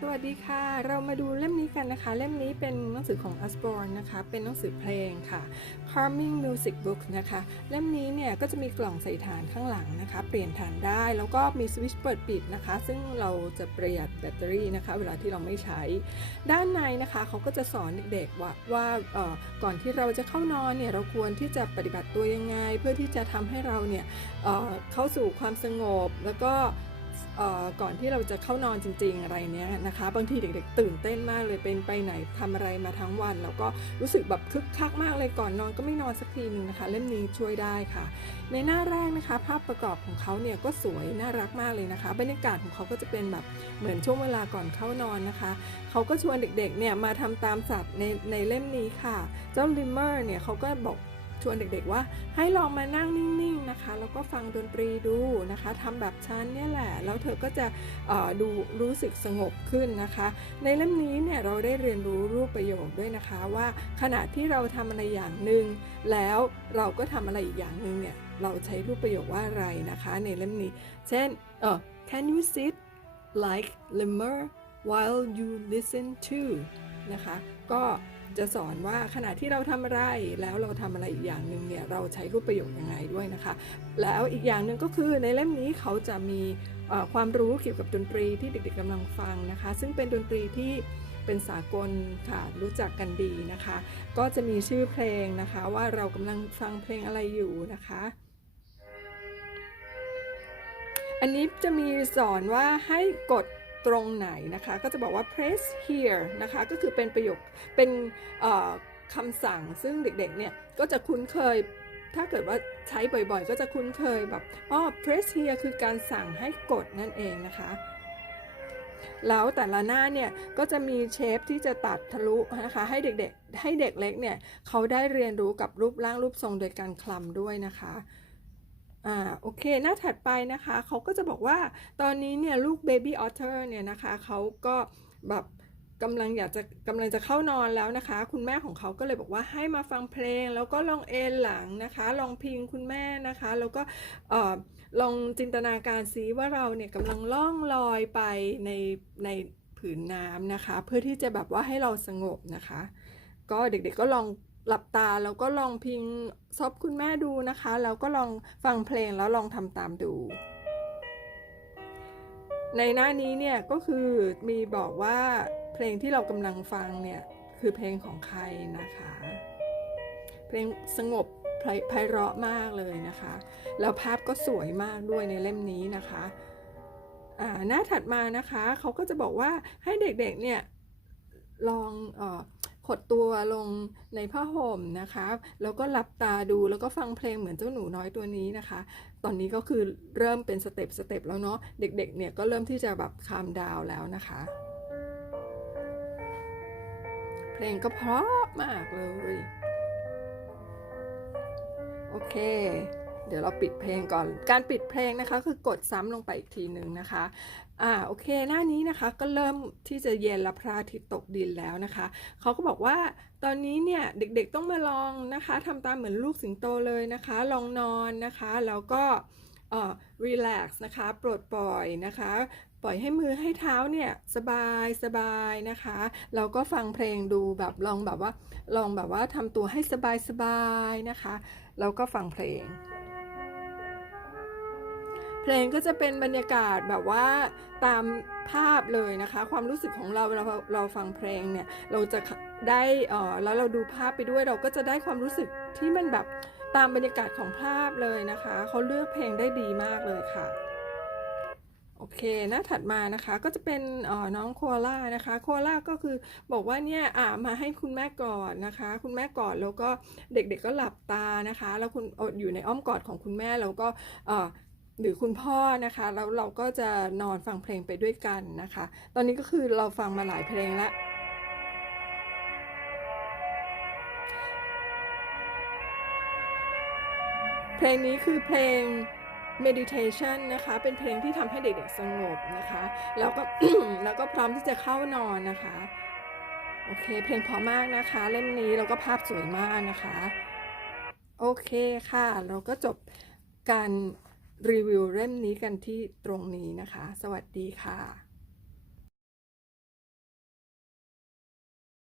สวัสดีค่ะ เรามาดูเล่มนี้กันนะคะ เล่มนี้เป็นหนังสือของ a s b o r n นะคะ เป็นหนังสือเพลงค่ะ Harming Music Book นะคะ เล่มนี้เนี่ยก็จะมีกล่องใส่ฐานข้างหลังนะคะ เปลี่ยนฐานได้ แล้วก็มีสวิตช์เปิดปิดนะคะ ซึ่งเราจะประหยัดแบตเตอรี่นะคะ เวลาที่เราไม่ใช้ ด้านในนะคะเขาก็จะสอนเด็กๆว่าว่าก่อนที่เราจะเข้านอนเนี่ยเราควรที่จะปฏิบัติตัวยังไง เพื่อที่จะทำให้เราเนี่ยเเข้าสู่ความสงบแล้วก็ ก่อนที่เราจะเข้านอนจริง ๆ อะไรเนี้ยนะคะ บางทีเด็กๆ ตื่นเต้นมากเลยเป็นไปไหนทำอะไรมาทั้งวัน แล้วก็รู้สึกแบบคึกคักมากเลยก่อนนอนก็ไม่นอนสักทีนึงนะคะ เล่มนี้ช่วยได้ค่ะ ในหน้าแรกนะคะ ภาพประกอบของเขาเนี่ยก็สวยน่ารักมากเลยนะคะ บรรยากาศของเขาก็จะเป็นแบบเหมือนช่วงเวลาก่อนเข้านอนนะคะเขาก็ชวนเด็กๆเนี่ยมาทำตามสัตว์ในในเล่มนี้ค่ะ เจ้าลิมเมอร์เนี่ยเขาก็บอกชวนเด็กๆว่าให้ลองมานั่งนิ่ ดนตรีดูนะคะทำแบบฉันเนี่ยแหละ แล้วเธอก็จะดูรู้สึกสงบขึ้นนะคะ ในเล่มนี้เนี่ยเราได้เรียนรู้รูปประโยคด้วยนะคะว่าขณะที่เราทำอะไรอย่างหนึ่งแล้วเราก็ทำอะไรอีกอย่างหนึ่งเนี่ยเราใช้รูปประโยคว่าอะไรนะคะ ในเล่มนี้ เช่นเออ can you sit like lemur while you listen to นะคะ ก็ จะสอนว่าขณะที่เราทำอะไรแล้วเราทำอะไรอีกอย่างหนึ่งเนี่ยเราใช้รูปประโยคยังไงด้วยนะคะ แล้วอีกอย่างหนึ่งก็คือในเล่มนี้เขาจะมีความรู้เกี่ยวกับดนตรีที่เด็กๆกำลังฟังนะคะ ซึ่งเป็นดนตรีที่เป็นสากลค่ะรู้จักกันดีนะคะ ก็จะมีชื่อเพลงนะคะว่าเรากำลังฟังเพลงอะไรอยู่นะคะ อันนี้จะมีสอนว่าให้กด ตรงไหนนะคะ ก็จะบอกว่า press here นะคะ ก็คือเป็นประโยค เป็นคำสั่งซึ่งเด็กๆ เนี่ย ก็จะคุ้นเคย ถ้าเกิดว่าใช้บ่อยๆ ก็จะคุ้นเคยแบบ อ๋อ press here คือการสั่งให้กดนั่นเองนะคะแล้วแต่ละหน้าเนี่ยก็จะมีเชฟที่จะตัดทะลุนะคะ ให้เด็กๆให้เด็กเล็กเนี่ยเขาได้เรียนรู้กับรูปร่างรูปทรงโดยการคลำด้วยนะคะ อ่าโอเค หน้าถัดไปนะคะเขาก็จะบอกว่าตอนนี้เนี่ยลูก Baby Otter เนี่ยนะคะเขาก็แบบกำลังอยากจะกำลังจะเข้านอนแล้วนะคะ คุณแม่ของเขาก็เลยบอกว่าให้มาฟังเพลง แล้วก็ลองเอนหลังนะคะ ลองพิงคุณแม่นะคะ แล้วก็ลองจินตนาการซิว่าเราเนี่ยกำลังล่องลอยไปในในผืนน้ำนะคะ เพื่อที่จะแบบว่าให้เราสงบนะคะ ก็เด็กๆก็ลอง หลับตาแล้วก็ลองพิงซบคุณแม่ดูนะคะ แล้วก็ลองฟังเพลงแล้วลองทำตามดู ในหน้านี้เนี่ยก็คือมีบอกว่าเพลงที่เรากำลังฟังเนี่ยคือเพลงของใครนะคะ เพลงสงบไพเราะมากเลยนะคะ แล้วภาพก็สวยมากด้วยในเล่มนี้นะคะหน้าถัดมานะคะเขาก็จะบอกว่าให้เด็กๆเนี่ยลองอ อขดตัวลงในผ้าห่มนะคะ แล้วก็หลับตาดูแล้วก็ฟังเพลงเหมือนเจ้าหนูน้อยตัวนี้นะคะ ตอนนี้ก็คือเริ่มเป็นสเต็ปสเต็ปแล้วเนาะเด็กๆเนี่ยก็เริ่มที่จะแบบคามดาวแล้วนะคะ เพลงก็เพราะมากเลย โอเค เดี๋ยวเราปิดเพลงก่อน การปิดเพลงนะคะ คือกดซ้ำลงไปอีกทีหนึ่งนะคะ อ่า โอเค หน้านี้นะคะ ก็เริ่มที่จะเย็นและพระอาทิตย์ตกดินแล้วนะคะ เขาก็บอกว่าตอนนี้เนี่ย เด็กๆต้องมาลองนะคะทำตามเหมือนลูกสิงโตเลยนะคะ ลองนอนนะคะ แล้วก็เอ่อ relax นะคะ ปลดปล่อยนะคะ ปล่อยให้มือให้เท้าเนี่ยสบายสบายนะคะแล้วก็ฟังเพลงดูแบบลองแบบว่า ลองแบบว่าทำตัวให้สบายสบายนะคะ แล้วก็ฟังเพลง เพลงก็จะเป็นบรรยากาศแบบว่าตามภาพเลยนะคะ ความรู้สึกของเราเวลาเราเราฟังเพลงเนี่ยเราจะได้เอ่อแล้วเราดูภาพไปด้วยเราก็จะได้ความรู้สึกที่มันแบบตามบรรยากาศของภาพเลยนะคะเขาเลือกเพลงได้ดีมากเลยค่ะโอเคหน้าถัดมานะคะก็จะเป็นอ่อน้องโคอาล่านะคะ โคอาล่าก็คือบอกว่าเนี่ยอ่ามาให้คุณแม่กอดนะคะ คุณแม่กอดแล้วก็เด็กๆก็หลับตานะคะ แล้วคุณอยู่ในอ้อมกอดของคุณแม่แล้วก็อ่อ หรือคุณพ่อนะคะ แล้วเราก็จะนอนฟังเพลงไปด้วยกันนะคะ ตอนนี้ก็คือเราฟังมาหลายเพลงแล้วเพลงนี้คือเพลง meditation นะคะ เป็นเพลงที่ทำให้เด็กๆสงบนะคะ แล้วก็แล้วก็พร้อมที่จะเข้านอนนะคะ โอเค เพลงเพอมากนะคะ เล่มนี้แล้วก็ภาพสวยมากนะคะ โอเคค่ะ เราก็จบการ รีวิวเล่มนี้กันที่ตรงนี้นะคะ สวัสดีค่ะ